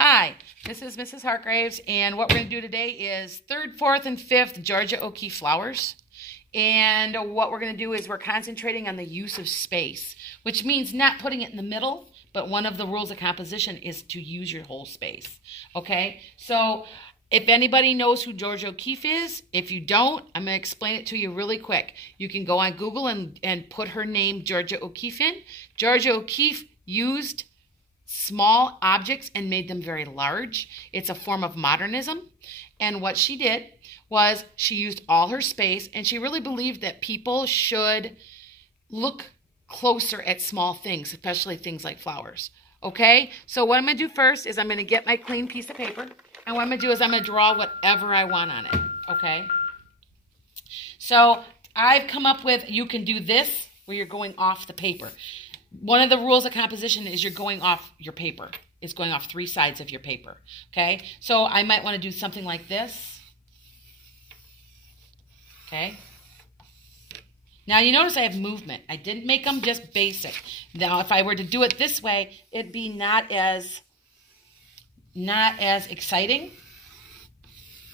Hi, this is Mrs. Hargraves, and what we're going to do today is 3rd, 4th, and 5th Georgia O'Keeffe flowers. And what we're going to do is we're concentrating on the use of space, which means not putting it in the middle, but one of the rules of composition is to use your whole space. Okay, so if anybody knows who Georgia O'Keeffe is, if you don't, I'm going to explain it to you really quick. You can go on Google and put her name, Georgia O'Keeffe, in. Georgia O'Keeffe used small objects and made them very large. It's a form of modernism. And what she did was she used all her space, and she really believed that people should look closer at small things, especially things like flowers. Okay? So what I'm going to do first is I'm going to get my clean piece of paper, and what I'm going to do is I'm going to draw whatever I want on it. Okay? So I've come up with, you can do this where you're going off the paper. One of the rules of composition is you're going off your paper. It's going off 3 sides of your paper. Okay? So I might want to do something like this. Okay? Now you notice I have movement. I didn't make them just basic. Now if I were to do it this way, it'd be not as exciting.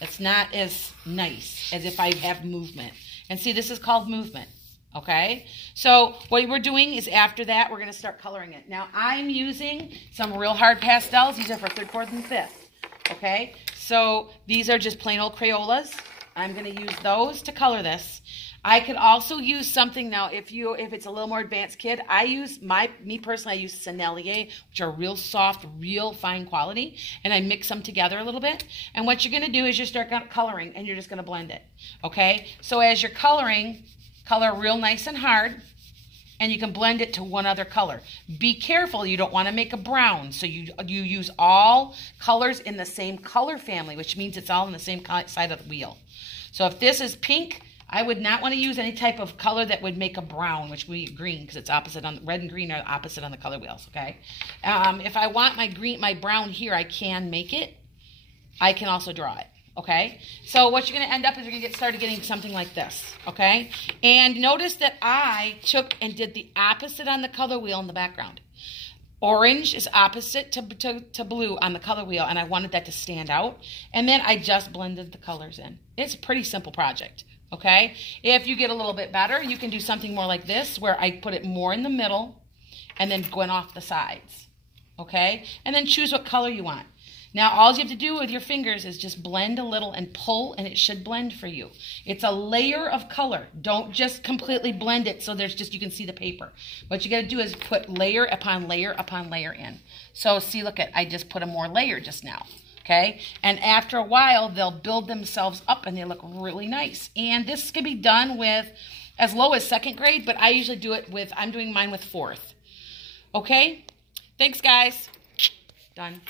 It's not as nice as if I have movement. And see, this is called movement. Okay, so what we're doing is after that, we're going to start coloring it. Now, I'm using some real hard pastels. These are for 3rd, 4th, and 5th. Okay, so these are just plain old Crayolas. I'm going to use those to color this. I could also use something now, if it's a little more advanced kid, I use, me personally, I use Sennelier, which are real soft, real fine quality, and I mix them together a little bit. And what you're going to do is you start coloring, and you're just going to blend it. Okay, so as you're coloring, color real nice and hard, and you can blend it to one other color. Be careful, you don't want to make a brown, so you use all colors in the same color family, which means it's all on the same side of the wheel. So if this is pink, I would not want to use any type of color that would make a brown, which would be green, because it's opposite on red and green are opposite on the color wheels. Okay. If I want my brown here, I can make it. I can also draw it. Okay, so what you're going to end up is you're going to get started getting something like this, okay? And notice that I took and did the opposite on the color wheel in the background. Orange is opposite to blue on the color wheel, and I wanted that to stand out. And then I just blended the colors in. It's a pretty simple project, okay? If you get a little bit better, you can do something more like this, where I put it more in the middle and then going off the sides, okay? And then choose what color you want. Now, all you have to do with your fingers is just blend a little and pull, and it should blend for you. It's a layer of color. Don't just completely blend it so you can see the paper. What you got to do is put layer upon layer upon layer in. So, see, look I just put a more layer just now. Okay? And after a while, they'll build themselves up, and they look really nice. And this can be done with as low as 2nd grade, but I usually do it I'm doing mine with 4th. Okay? Thanks, guys. Done.